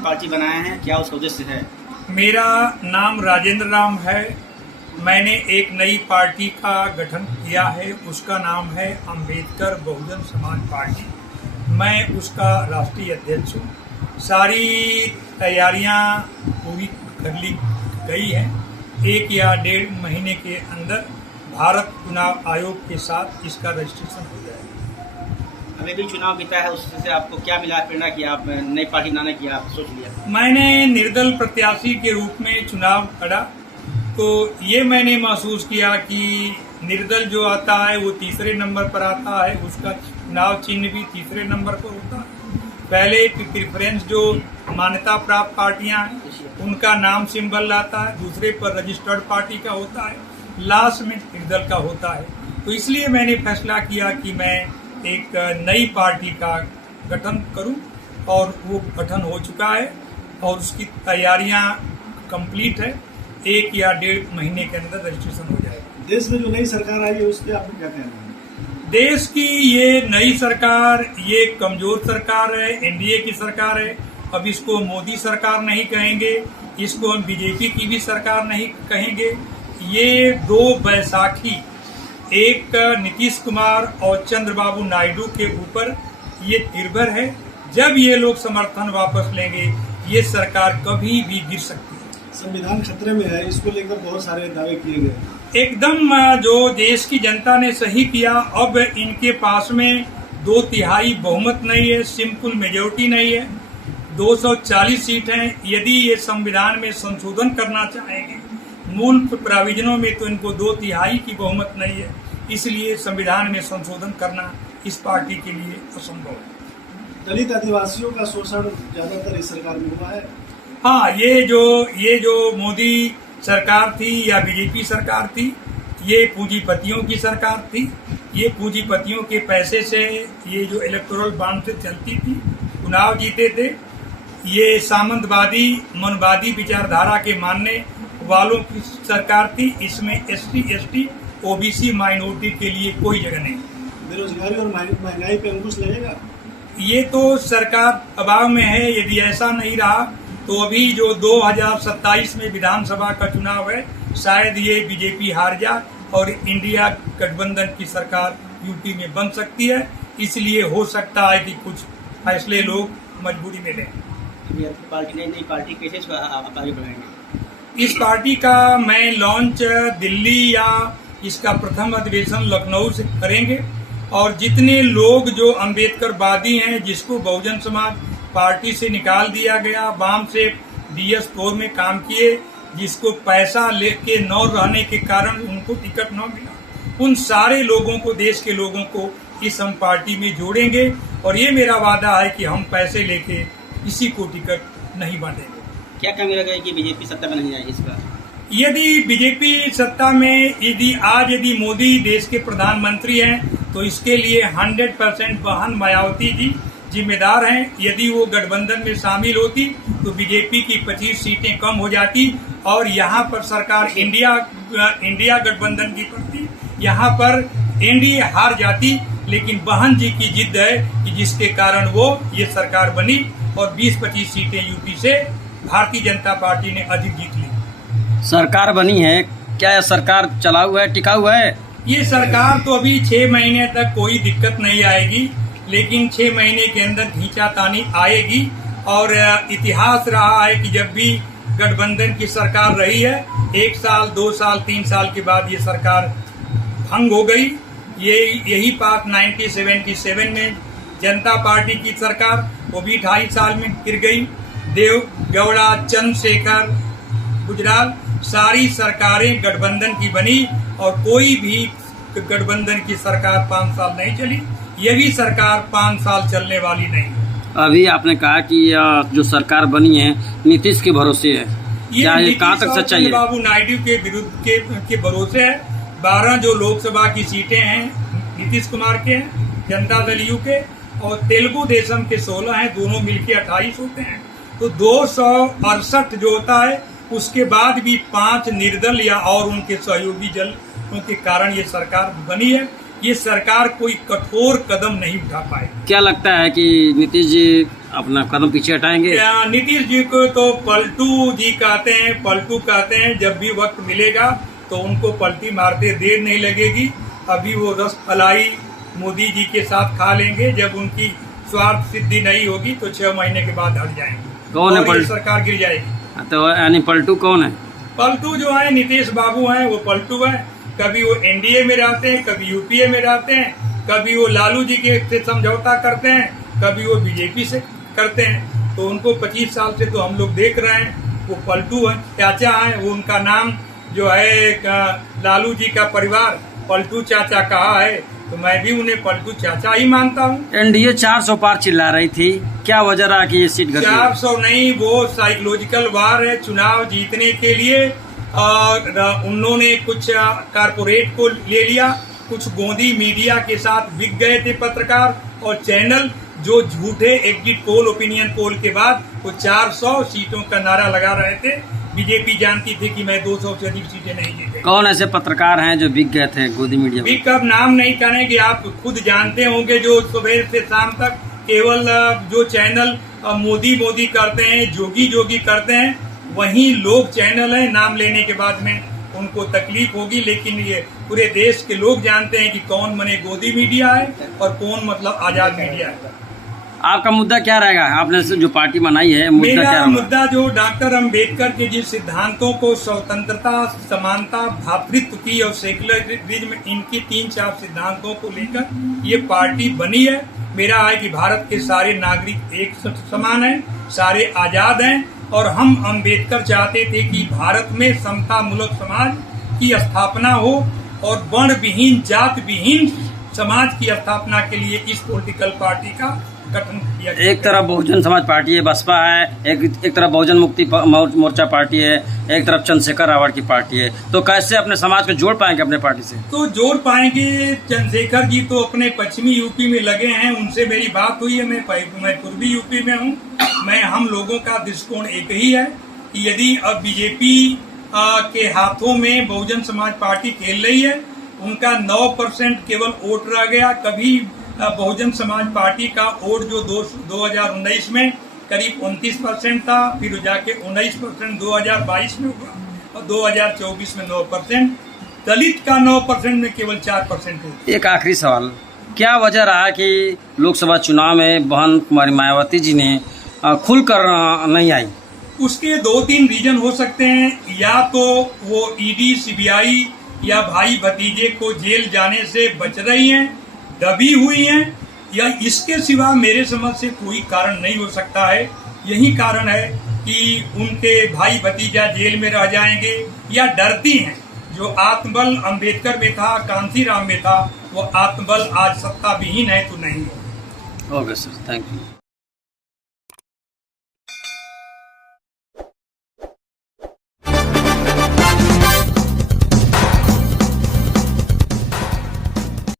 Party बनाए हैं, क्या उसका उद्देश्य है? मेरा नाम राजेंद्र राम है। मैंने एक नई पार्टी का गठन किया है, उसका नाम है अंबेडकर बहुजन समाज पार्टी। मैं उसका राष्ट्रीय अध्यक्ष हूँ। सारी तैयारियां पूरी कर ली गई हैं। 1 या 1.5 महीने के अंदर भारत चुनाव आयोग के साथ इसका रजिस्ट्रेशन हो जाएगा। अभी भी चुनाव बीता है, उससे आपको क्या मिला प्रेरणा कि आप नई पार्टी बनाने की आप सोच लिया? मैंने निर्दल प्रत्याशी के रूप में चुनाव लड़ा, तो ये मैंने महसूस किया कि निर्दल जो आता है वो तीसरे नंबर पर आता है, उसका चुनाव चिन्ह भी तीसरे नंबर पर होता है। पहले प्रेफरेंस जो मान्यता प्राप्त पार्टियां हैं उनका नाम सिंबल आता है, दूसरे पर रजिस्टर्ड पार्टी का होता है, लास्ट में निर्दल का होता है। तो इसलिए मैंने फैसला किया कि मैं एक नई पार्टी का गठन करूं, और वो गठन हो चुका है और उसकी तैयारियां कंप्लीट है। 1 या 1.5 महीने के अंदर रजिस्ट्रेशन हो जाएगा। देश में जो नई सरकार आई है उसके आपको क्या कहना है? देश की ये नई सरकार ये कमजोर सरकार है, एनडीए की सरकार है। अब इसको मोदी सरकार नहीं कहेंगे, इसको हम बीजेपी की भी सरकार नहीं कहेंगे। ये 2 बैसाखी, एक नीतीश कुमार और चंद्रबाबू नायडू के ऊपर ये निर्भर है। जब ये लोग समर्थन वापस लेंगे, ये सरकार कभी भी गिर सकती है। संविधान खतरे में है, इसको लेकर बहुत सारे दावे किए गए। एकदम जो देश की जनता ने सही किया। अब इनके पास में 2/3 बहुमत नहीं है, सिंपल मेजोरिटी नहीं है, 240 सीट हैं। यदि ये संविधान में संशोधन करना चाहेंगे मूल प्राविधानों में, तो इनको 2/3 की बहुमत नहीं है। इसलिए संविधान में संशोधन करना इस पार्टी के लिए असंभव है। दलित आदिवासियों का शोषण ज्यादातर इस सरकार में हुआ है। हाँ, ये जो मोदी सरकार थी या बीजेपी सरकार थी, ये पूंजीपतियों की सरकार थी। ये पूंजीपतियों के पैसे से ये जो इलेक्टोरल बॉन्ड से चलती थी, चुनाव जीते थे। ये सामंतवादी मनवादी विचारधारा के मानने वालों की सरकार थी। इसमें SC ST OBC माइनॉरिटी के लिए कोई जगह नहीं। बेरोजगारी और महंगाई पे अंकुश लगेगा। ये तो सरकार दबाव में है। यदि ऐसा नहीं रहा तो अभी जो 2027 में विधानसभा का चुनाव है, शायद ये बीजेपी हार जाए और इंडिया गठबंधन की सरकार यूपी में बन सकती है। इसलिए हो सकता है कि कुछ फैसले लोग मजबूरी में लें। नई पार्टी कैसे आप आगे बढ़ाएंगे? इस पार्टी का मैं लॉन्च दिल्ली या इसका प्रथम अधिवेशन लखनऊ से करेंगे, और जितने लोग जो अम्बेडकरवादी हैं, जिसको बहुजन समाज पार्टी से निकाल दिया गया, वाम से DS4 में काम किए, जिसको पैसा लेके न रहने के कारण उनको टिकट न मिला, उन सारे लोगों को, देश के लोगों को इस हम पार्टी में जोड़ेंगे। और ये मेरा वादा है कि हम पैसे लेके किसी को टिकट नहीं बांटेंगे। क्या कमी लग कि बीजेपी सत्ता में नहीं आएगी इस बार? यदि बीजेपी सत्ता में, यदि मोदी देश के प्रधानमंत्री हैं, तो इसके लिए 100% बहन मायावती जी जिम्मेदार हैं। यदि वो गठबंधन में शामिल होती तो बीजेपी की 25 सीटें कम हो जाती और यहाँ पर सरकार इंडिया गठबंधन की पड़ती, यहाँ पर एनडीए हार जाती। लेकिन बहन जी की जिद है कि जिसके कारण वो ये सरकार बनी और 20-25 सीटें यूपी से भारतीय जनता पार्टी ने अधिक जीत ली। सरकार बनी है, क्या यह सरकार चलाऊ है, टिकाऊ है? ये सरकार तो अभी 6 महीने तक कोई दिक्कत नहीं आएगी, लेकिन 6 महीने के अंदर खींचातानी आएगी। और इतिहास रहा है कि जब भी गठबंधन की सरकार रही है, 1 साल 2 साल 3 साल के बाद ये सरकार भंग हो गई। यही बात 1977 में जनता पार्टी की सरकार, वो भी 2.5 साल में गिर गई। देव गौड़ा, चंद्रशेखर, गुजराल, सारी सरकारें गठबंधन की बनी और कोई भी गठबंधन की सरकार 5 साल नहीं चली। ये भी सरकार 5 साल चलने वाली नहीं है। अभी आपने कहा कि जो सरकार बनी है नीतीश के भरोसे है, क्या ये कहाँ तक सच्चाई है? चंद्रबाबू नायडू के विरुद्ध के भरोसे है। 12 जो लोकसभा की सीटें हैं नीतीश कुमार के हैं, जनता दल यू के, और तेलुगु देशम के 16 हैं, दोनों मिलके 28 होते हैं। तो 268 जो होता है, उसके बाद भी 5 निर्दल या और उनके सहयोगी दलों के कारण ये सरकार बनी है। ये सरकार कोई कठोर कदम नहीं उठा पाए। क्या लगता है कि नीतीश जी अपना कदम पीछे हटाएंगे? नीतीश जी को तो पलटू जी कहते हैं, पलटू कहते हैं। जब भी वक्त मिलेगा तो उनको पलटी मारते देर नहीं लगेगी। अभी वो रस मलाई मोदी जी के साथ खा लेंगे। जब उनकी स्वार्थ सिद्धि नहीं होगी तो 6 महीने के बाद हट जाएंगे। कौन है पलटू? सरकार गिर जाएगी। तो यानी पलटू कौन है? पलटू जो है नीतीश बाबू हैं, वो पलटू है। कभी वो एनडीए में रहते हैं, कभी यूपीए में रहते हैं, कभी वो लालू जी के से समझौता करते हैं, कभी वो बीजेपी से करते हैं। तो उनको 25 साल से तो हम लोग देख रहे हैं। वो पलटू है, चाचा है। वो उनका नाम जो है लालू जी का परिवार पलटू चाचा कहा है, तो मैं भी उन्हें पलटू चाचा ही मानता हूँ। एनडीए 400 पार चिल्ला रही थी, क्या वजह रहा कि ये सीट घटी? 400 नहीं, वो साइकोलॉजिकल वार है चुनाव जीतने के लिए। उन्होंने कुछ कारपोरेट को ले लिया, कुछ गोदी मीडिया के साथ बिक गए थे पत्रकार और चैनल, जो झूठे एग्जिट पोल, ओपिनियन पोल के बाद वो 400 सीटों का नारा लगा रहे थे। बीजेपी जानती थी कि मैं 200 से अधिक सीटें नहीं जीतेंगे। कौन ऐसे पत्रकार हैं जो बिक गए थे गोदी मीडिया में? बिक अब नाम नहीं करेंगे, आप खुद जानते होंगे। जो सुबह से शाम तक केवल जो चैनल मोदी मोदी करते हैं, जोगी जोगी करते हैं, वही लोग चैनल है। नाम लेने के बाद में उनको तकलीफ होगी, लेकिन ये पूरे देश के लोग जानते हैं कि कौन मने गोदी मीडिया है और कौन मतलब आजाद मीडिया है। आपका मुद्दा क्या रहेगा? आपने जो पार्टी बनाई है, मुद्दा क्या मेरा होगा? मुद्दा जो डॉक्टर अम्बेडकर के जिस सिद्धांतों को स्वतंत्रता, समानता, भ्रातृत्व की और सेकुलरिज्म, इनकी 3-4 सिद्धांतों को लेकर ये पार्टी बनी है। मेरा है कि भारत के सारे नागरिक एक समान हैं, सारे आजाद हैं, और हम अम्बेडकर चाहते थे कि भारत में समता मूलक समाज की स्थापना हो और वर्ण विहीन, जात विहीन समाज की स्थापना के लिए इस पॉलिटिकल पार्टी का गठन किया। एक तरफ बहुजन समाज पार्टी है, बसपा है, एक तरफ बहुजन मुक्ति मोर्चा पार्टी है, एक तरफ चंद्रशेखर रावत की पार्टी है। तो कैसे अपने समाज को जोड़ पाएंगे अपने पार्टी से? तो जोड़ पाएंगे। चंद्रशेखर जी तो अपने पश्चिमी यूपी में लगे हैं, उनसे मेरी बात हुई है। मैं पूर्वी यूपी में हूँ। हम लोगों का दृष्टिकोण एक ही है कि यदि अब बीजेपी के हाथों में बहुजन समाज पार्टी खेल रही है, उनका 9% केवल वोट रह गया। कभी बहुजन समाज पार्टी का वोट जो 2019 में करीब 29% था, फिर जाके 19% 2022 में हुआ और 2024 में 9%। दलित का 9% में केवल 4% हुआ। एक आखिरी सवाल, क्या वजह रहा कि लोकसभा चुनाव में बहन कुमारी मायावती जी ने खुलकर नहीं आई? उसके 2-3 रीजन हो सकते हैं। या तो वो ईडी, सीबीआई या भाई भतीजे को जेल जाने से बच रही हैं, दबी हुई हैं, या इसके सिवा मेरे समझ से कोई कारण नहीं हो सकता है। यही कारण है कि उनके भाई भतीजा जेल में रह जाएंगे या डरती हैं। जो आत्मबल अंबेडकर में था, कांसीराम में था, वो आत्मबल आज सत्ता विहीन है तो नहीं है। Okay sir, thank you.